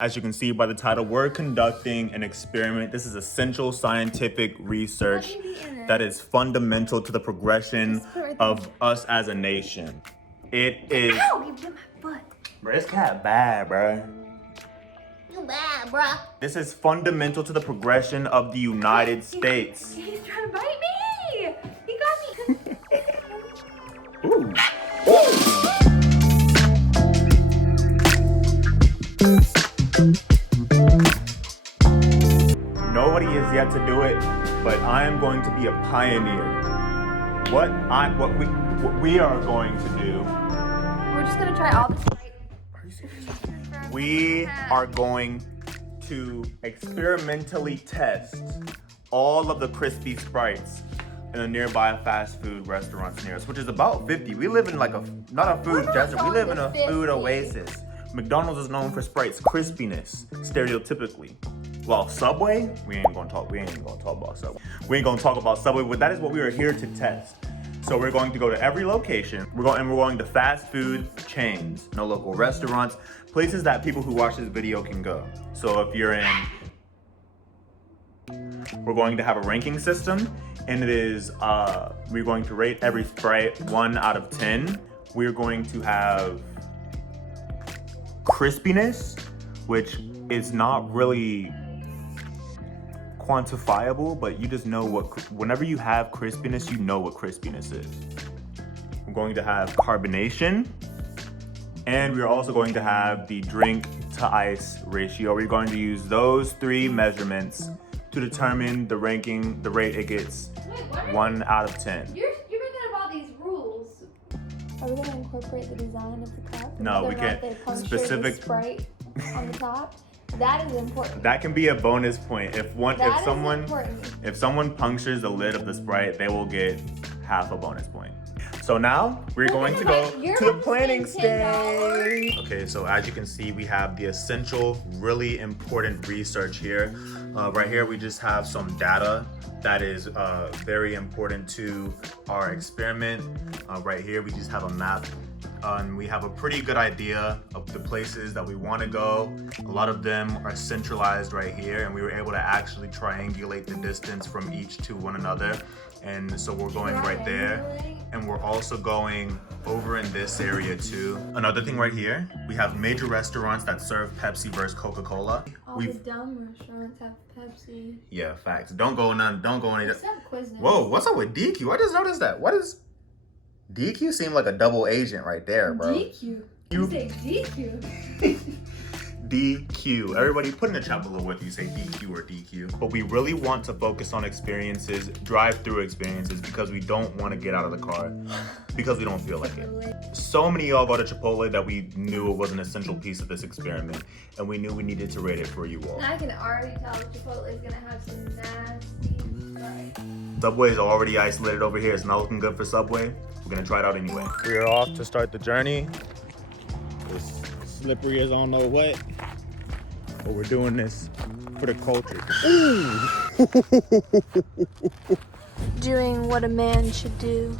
As you can see by the title, we're conducting an experiment. This is essential scientific research that is fundamental to the progression of us as a nation. It is. Ow! You bit my foot. Bro, this cat bad, bro. You bad, bro. This is fundamental to the progression of the United States. He's trying to bite me. He got me. Ooh. Nobody has yet to do it, but I am going to be a pioneer. What we are going to do. We're just gonna try all the Sprite. Are you serious? We are going to experimentally test all of the crispy Sprites in the nearby fast food restaurants near us, which is about 50. We live in like not a food desert, we live in a food oasis. McDonald's is known for Sprite's crispiness, stereotypically. Well, Subway, we ain't gonna talk about Subway. We ain't gonna talk about Subway, but that is what we are here to test. So we're going to go to every location. We're going to fast food chains, no local restaurants, places that people who watch this video can go. So if you're in, we're going to have a ranking system, and it is, we're going to rate every Sprite 1 out of 10. We're going to have crispiness, which is not really quantifiable, but you just know whenever you have crispiness, you know what crispiness is. We're going to have carbonation, and we're also going to have the drink to ice ratio. We're going to use those 3 measurements to determine the ranking, the rate it gets. 1 out of 10. You're making up all these rules. Are we gonna incorporate the design of the cup? No, we can't. Specific Sprite on the top. That is important. That can be a bonus point. If someone punctures the lid of the Sprite, they will get half a bonus point. So now we're going to go to the planning stage. Okay, so as you can see, we have the essential, really important research here. Right here, we just have some data that is very important to our experiment. Right here, we just have a map. And we have a pretty good idea of the places that we want to go. A lot of them are centralized right here, and we were able to actually triangulate the distance from each to one another. And so we're going right there, and we're also going over in this area too. Another thing right here, we have major restaurants that serve Pepsi versus Coca-Cola. All the dumb restaurants have Pepsi. Yeah, facts. Don't go any. Except Quiznos. Whoa, what's up with DQ? I just noticed that. What is DQ? Seemed like a double agent right there, bro. DQ. You say DQ. DQ. Everybody put in the chat below whether you say DQ or DQ. But we really want to focus on experiences, drive-through experiences, because we don't want to get out of the car because we don't feel like it. So many of y'all go to Chipotle that we knew it was an essential piece of this experiment, and we knew we needed to rate it for you all. I can already tell Chipotle is gonna have some nasty Sprite. Subway is already isolated over here. It's not looking good for Subway. We're gonna try it out anyway. We are off to start the journey. It's slippery as I don't know what, but we're doing this for the culture. Doing what a man should do.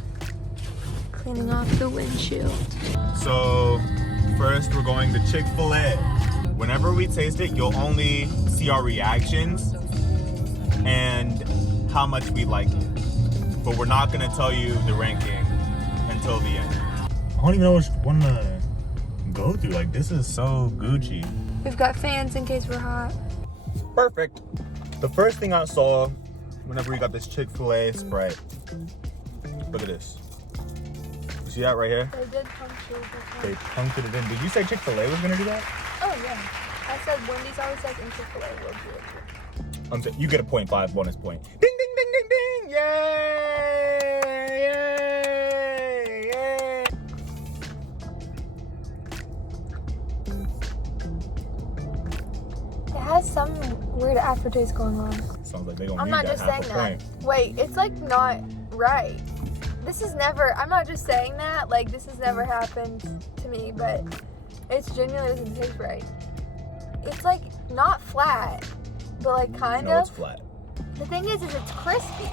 Cleaning off the windshield. So first we're going to Chick-fil-A. Whenever we taste it, you'll only see our reactions and how much we like it. But we're not gonna tell you the ranking until the end. I don't even know which one to go through. Like, this is so Gucci. We've got fans in case we're hot. Perfect. The first thing I saw whenever we got this Chick-fil-A Sprite. Look at this. You see that right here? They did puncture it. They punctured it in. Did you say Chick-fil-A was gonna do that? Oh yeah. I said Wendy's always says and Chick-fil-A will do it. You get a 0.5 bonus point. Ding, ding, ding, ding, ding! Yay! Yay! Yay! It has some weird aftertaste going on. Sounds like they gonna I'm need not that just half saying a point. that. Wait, it's like not right. This is never, I'm not just saying that, like this has never happened to me, but it's genuinely doesn't taste right. It's like not flat, but like kind of. No, it's flat. The thing is it's crispy,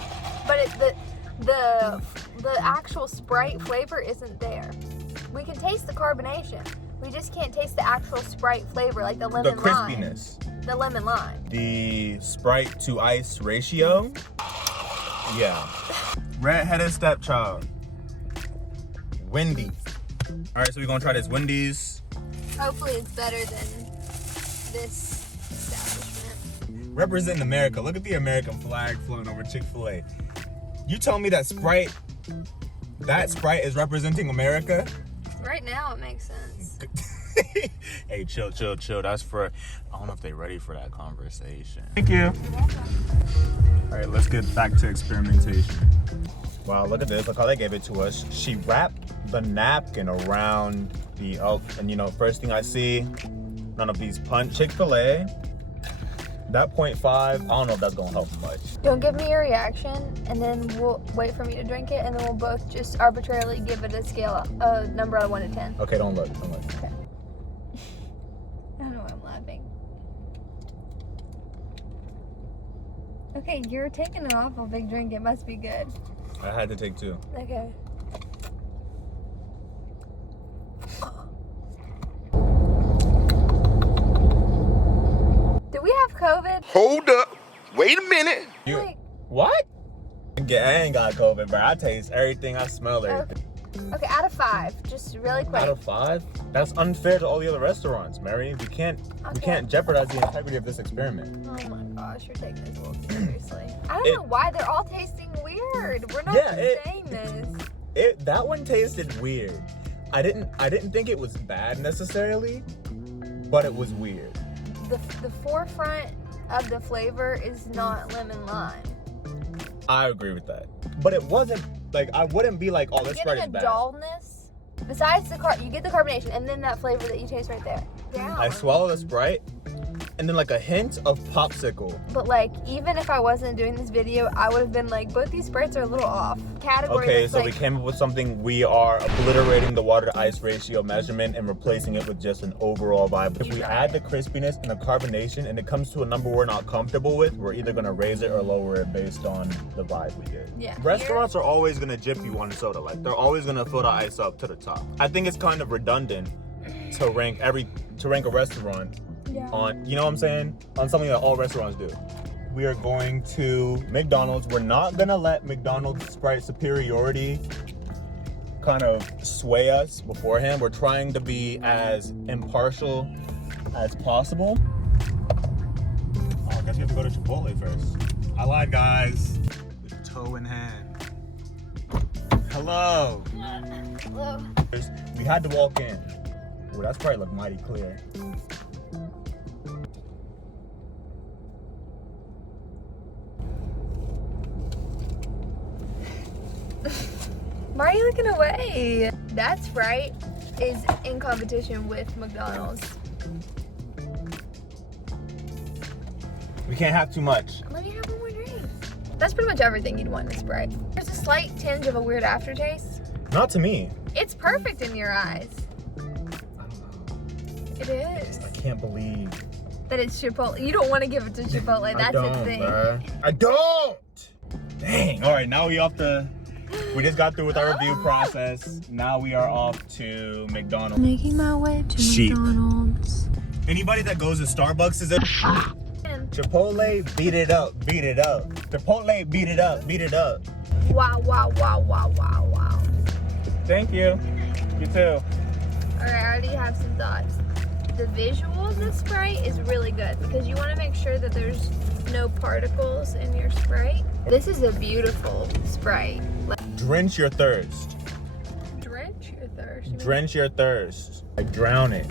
but the actual Sprite flavor isn't there. We can taste the carbonation, We just can't taste the actual Sprite flavor, like the lemon lime. The crispiness. The lemon lime. The Sprite to ice ratio. Yeah. Red-headed stepchild. Wendy's. All right, so we're gonna try this Wendy's. Hopefully it's better than this establishment. Representing America. Look at the American flag floating over Chick-fil-A. You tell me that Sprite is representing America? Right now it makes sense. Hey, chill. That's for, I don't know if they're ready for that conversation. Thank you. All right, let's get back to experimentation. Wow, look at this. Look how they gave it to us. She wrapped the napkin around the, and first thing I see, none of these punch. Chick-fil-A, that 0.5, I don't know if that's gonna help much. Don't give me your reaction, and then we'll wait for me to drink it, and then we'll both just arbitrarily give it a number out of 1 to 10. Okay, don't look. Okay. I don't know why I'm laughing. Okay, you're taking an awful big drink. It must be good. I had to take 2. Okay. Do we have COVID? Hold up. Wait a minute. Wait. What? I ain't got COVID, bro. I taste everything. I smell everything. Okay, out of 5. Just really quick. Out of 5? That's unfair to all the other restaurants, Mary. We can't jeopardize the integrity of this experiment. Oh my gosh, you're taking this a little seriously. I don't know why they're all tasting weird. We're not saying this. That one tasted weird. I didn't think it was bad necessarily, but it was weird. The forefront of the flavor is not lemon lime. I agree with that. But it wasn't like, I wouldn't be like, oh, this Sprite is bad. Getting a dullness. Besides you get the carbonation and then that flavor that you taste right there. Yeah. I swallow the Sprite and then like a hint of popsicle. But like, even if I wasn't doing this video, I would have been like, both these Sprites are a little off. Okay, so we came up with something. We are obliterating the water to ice ratio measurement and replacing it with just an overall vibe. If we add the crispiness and the carbonation and it comes to a number we're not comfortable with, we're either gonna raise it or lower it based on the vibe we get. Yeah. Restaurants are always gonna jip you on soda. Like, they're always gonna fill the ice up to the top. I think it's kind of redundant to rank a restaurant on, you know what I'm saying? On something that all restaurants do. We are going to McDonald's. We're not gonna let McDonald's Sprite superiority kind of sway us beforehand. We're trying to be as impartial as possible. Oh, I guess you have to go to Chipotle first. I lied, guys. With toe in hand. Hello. Hello. We had to walk in. Well, that's probably look mighty clear. Why are you looking away? That Sprite is in competition with McDonald's. We can't have too much. Let me have one more drink. That's pretty much everything you'd want in a Sprite. There's a slight tinge of a weird aftertaste. Not to me. It's perfect in your eyes. I don't know. It is. I can't believe that it's Chipotle. You don't want to give it to Chipotle. That's the thing. I don't. Dang. All right, now we off the. We just got through with our review process. Now we are off to McDonald's. Making my way to McDonald's. Anybody that goes to Starbucks is a Chipotle, beat it up. Chipotle, beat it up. Wow. Thank you. You too. All right, I already have some thoughts. The visual of the Sprite is really good because you want to make sure that there's no particles in your Sprite. This is a beautiful Sprite. Drench your thirst. Drench your thirst? Drench your thirst. Like, drown it.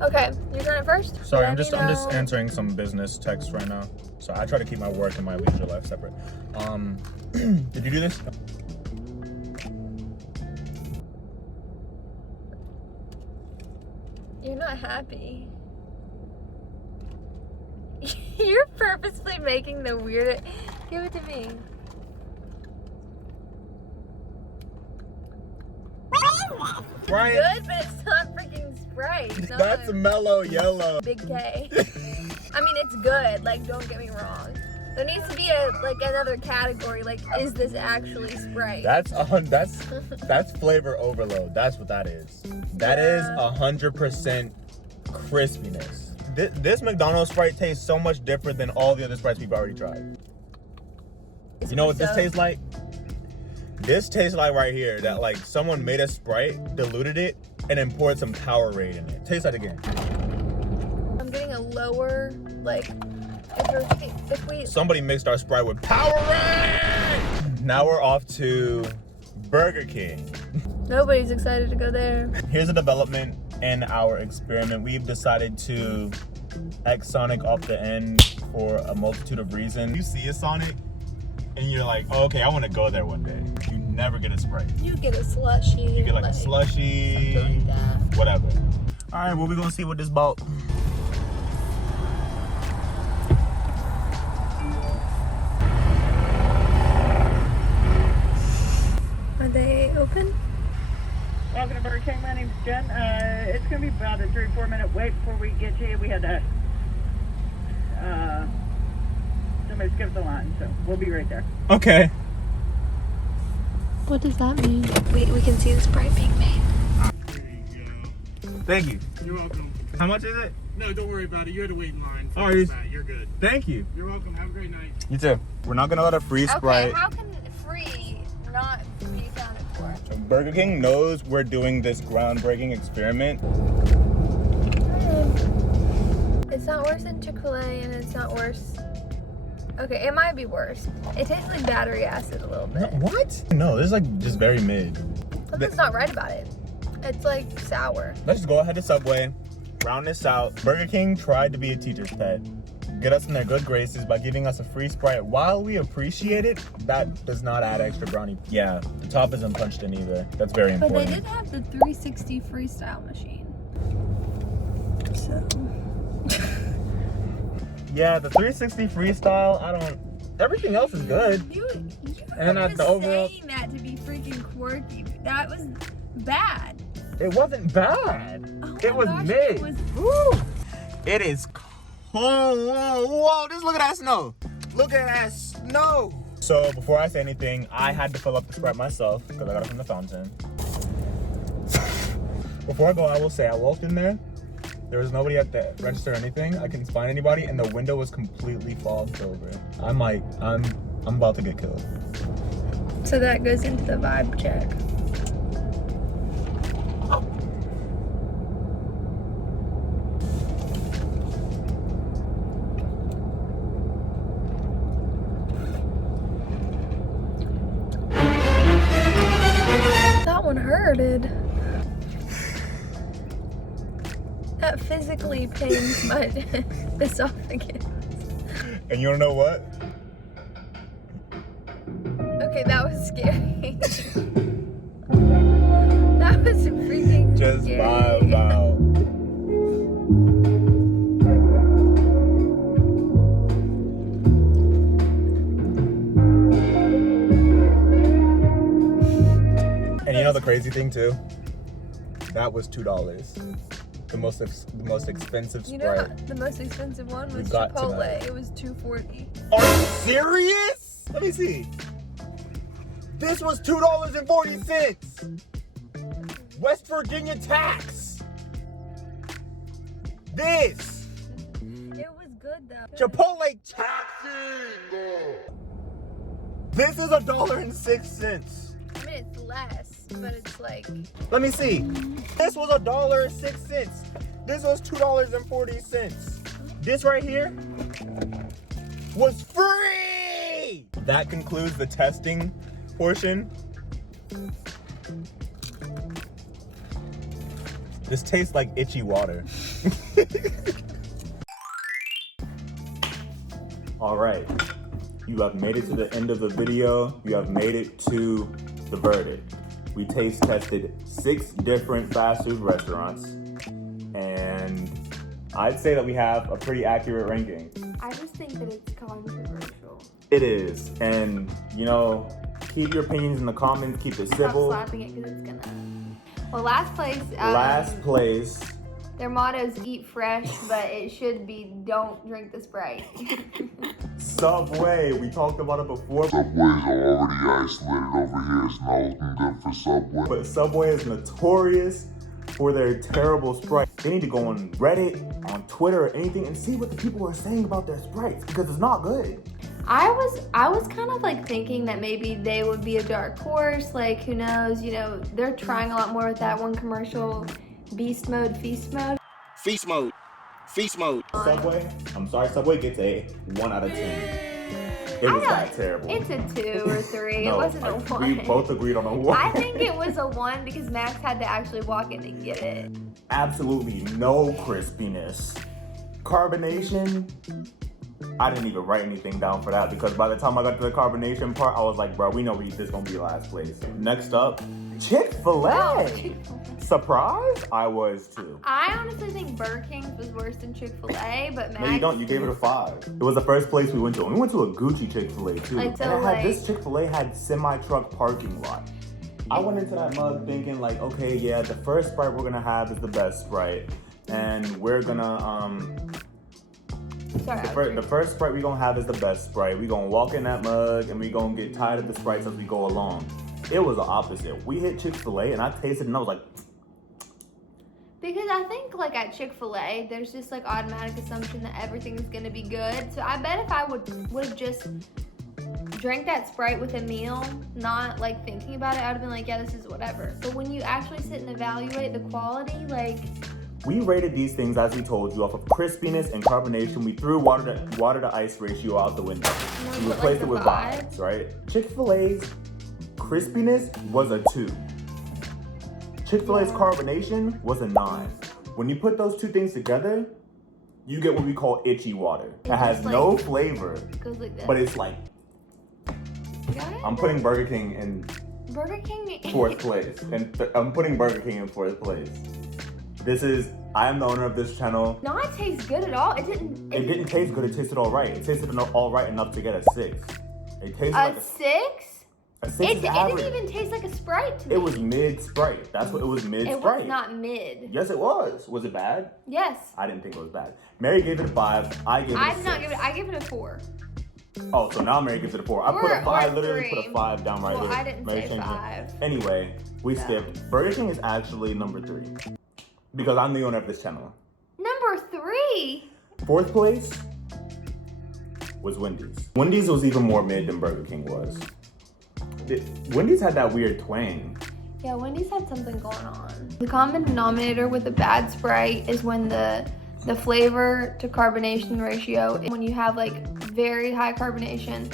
Okay, you're doing it first? Sorry, I'm just answering some business text right now. So I try to keep my work and my leisure life separate. Did you do this? You're not happy. You're purposely making the weirdest. Give it to me. Right. Good, but it's not freaking Sprite. That's mellow yellow. Big K. I mean, it's good. Like, don't get me wrong. There needs to be another category. Like, is this actually Sprite? That's flavor overload. That's what that is. That is 100% crispiness. This McDonald's Sprite tastes so much different than all the other Sprites we've already tried. You know what this tastes like? This tastes like right here that like someone made a Sprite, diluted it, and then poured some Powerade in it. Taste that again. I'm getting a lower, like, if we... Somebody mixed our Sprite with Powerade! Now we're off to Burger King. Nobody's excited to go there. Here's a development in our experiment. We've decided to X Sonic off the end for a multitude of reasons. You see a Sonic and you're like, oh, okay, I want to go there one day. You never get a Sprite. You get a slushie. You get like a slushie, something like that. Whatever. All right, well, we're gonna see what this bought. Are they open? Welcome to Burger King. My name's Jen. It's going to be about a 3-4 minute wait before we get to you. We had to, somebody skipped the line, so we'll be right there. Okay. What does that mean? We can see the Sprite being made. There you go. Thank you. You're welcome. How much is it? No, don't worry about it. You had to wait in line for Oh, this bat. You're good. Thank you. You're welcome. Have a great night. You too. We're not gonna let a free Sprite. Okay, how can free not be accounted for? Burger King knows we're doing this groundbreaking experiment. It's not worse than Chick-fil-A, and it's not worse. Okay, it might be worse. It tastes like battery acid a little bit. What? No, this is like just very mid. Something's not right about it. It's like sour. Let's just go ahead to Subway, round this out. Burger King tried to be a teacher's pet, get us in their good graces by giving us a free Sprite. While we appreciate it, that does not add extra brownie. Yeah, the top isn't punched in either. That's very But important. they did have the 360 freestyle machine. So. Yeah, the 360 freestyle, everything else is good. You And were at just the overall- saying that to be freaking quirky. That was bad. It wasn't bad. Oh It my was gosh, mid. it was- Woo! It is cold. Whoa, just look at that snow. Look at that snow. So before I say anything, I had to fill up the Sprite myself because I got it from the fountain. Before I go, I will say I walked in there. There was nobody at the register or anything. I couldn't find anybody, and the window was completely fogged over. I'm about to get killed. So that goes into the vibe check. That one hurted. That physically pains my esophagus. And you wanna know what? Okay, that was scary. That was freaking Just scary. vibe out. And you know the crazy thing too? That was $2. The most expensive You know, Sprite. the most expensive one was We've got Chipotle. tonight. It was $2.40. Are you serious? Let me see. This was $2.40. West Virginia tax. This. It was good though. Chipotle taxing. This is $1.06. I mean, it's less, but it's like. Let me see. This was $1.06. This was $2.40. This right here was free. That concludes the testing portion. This tastes like itchy water. All right, you have made it to the end of the video. You have made it to the verdict. We taste tested 6 different fast food restaurants, and I'd say that we have a pretty accurate ranking. I just think that it's controversial. It is, and you know, keep your opinions in the comments, keep it Stop civil. slapping it because it's gonna. Well, last place. Last place Their motto is eat fresh, but it should be don't drink the Sprite. Subway, we talked about it before. Subway's already isolated over here. It's not looking good for Subway. But Subway is notorious for their terrible Sprite. They need to go on Reddit, on Twitter, or anything and see what the people are saying about their Sprites because it's not good. I was kind of like thinking that maybe they would be a dark horse. Like, who knows? You know, they're trying a lot more with that one commercial, beast mode, feast mode. Feast mode. Feast mode. Subway, I'm sorry, Subway gets a 1 out of 10. It was that terrible. It's a 2 or 3. No, It wasn't a 1. We both agreed on a 1. I think it was a 1 because Max had to actually walk in and get it. Absolutely no crispiness. Carbonation, I didn't even write anything down for that because by the time I got to the carbonation part, I was like, bro, we know this gonna be last place. Next up, Chick-fil-A. Oh, Surprised? I was too. I honestly think Burger King's was worse than Chick-fil-A, but Max... No, you don't. You gave it a 5. It was the first place we went to. And we went to a Gucci Chick-fil-A too. Like, so, and like... this Chick-fil-A had semi-truck parking lot. I went into that mug thinking like, okay, yeah, the first Sprite we're gonna have is the best Sprite. And we're gonna, the first Sprite we're gonna have is the best Sprite. We're gonna walk in that mug and we're gonna get tired of the Sprites as we go along. It was the opposite. We hit Chick-fil-A and I tasted and I was like... Because I think like at Chick-fil-A, there's just like automatic assumption that everything's gonna be good. So I bet if I would have just drank that Sprite with a meal, not like thinking about it, I would have been like, yeah, this is whatever. But when you actually sit and evaluate the quality, like... We rated these things, as we told you, off of crispiness and carbonation. We threw water to ice ratio out the window. We replaced it with vibes, right? Chick-fil-A's crispiness was a 2. Chick-fil-A's carbonation was a 9. When you put those two things together, you get what we call itchy water. It has no flavor, goes like this. but it's like... I'm putting Burger King in 4th place. And I'm putting Burger King in 4th place. I am the owner of this channel. Not taste good at all. It didn't taste good. It tasted all right. It tasted all right enough to get a 6. It tasted like a 6? A 6 It is average. didn't even taste like a Sprite to me. It was mid Sprite. That's what it was, mid It Sprite. was not mid. Yes, it was. Was it bad? Yes. I didn't think it was bad. Mary gave it a 5. I gave it a 6. I gave it a 4. Oh, so now Mary gives it a 4. I put a 5. I literally put a 5 down right well, here. I didn't say 5. Anyway, we skipped. Burger King is actually number 3 because I'm the owner of this channel. Number 3. 4th place was Wendy's. Wendy's was even more mid than Burger King was. Wendy's had that weird twang. Yeah, Wendy's had something going on. The common denominator with a bad Sprite is when the flavor to carbonation ratio, when you have like very high carbonation,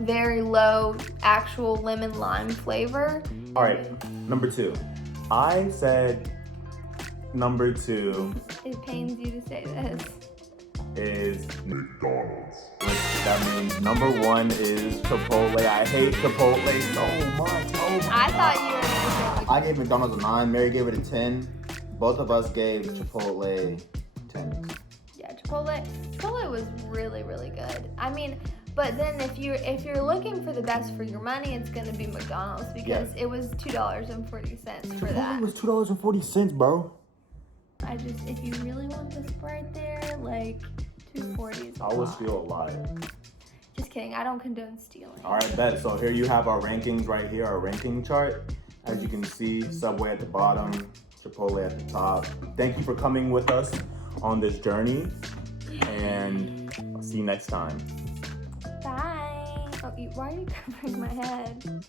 very low actual lemon lime flavor. All right, number 2. I said number 2. It pains you to say this. Is McDonald's. That means number 1 is Chipotle. I hate Chipotle so much. Oh my I God. thought you were gonna say I gave McDonald's a 9. Mary gave it a 10. Both of us gave Chipotle 10. Yeah, Chipotle was really, really good. I mean, but then if you're looking for the best for your money, it's gonna be McDonald's because it was $2.40 for that. Chipotle was $2.40, bro. If you really want the Sprite there, like $2.40 is a lot. I will steal a lot. Just kidding, I don't condone stealing. All right, bet. So here you have our rankings right here, our ranking chart. As you can see, Subway at the bottom, Chipotle at the top. Thank you for coming with us on this journey, and I'll see you next time. Bye. Oh, why are you covering my head?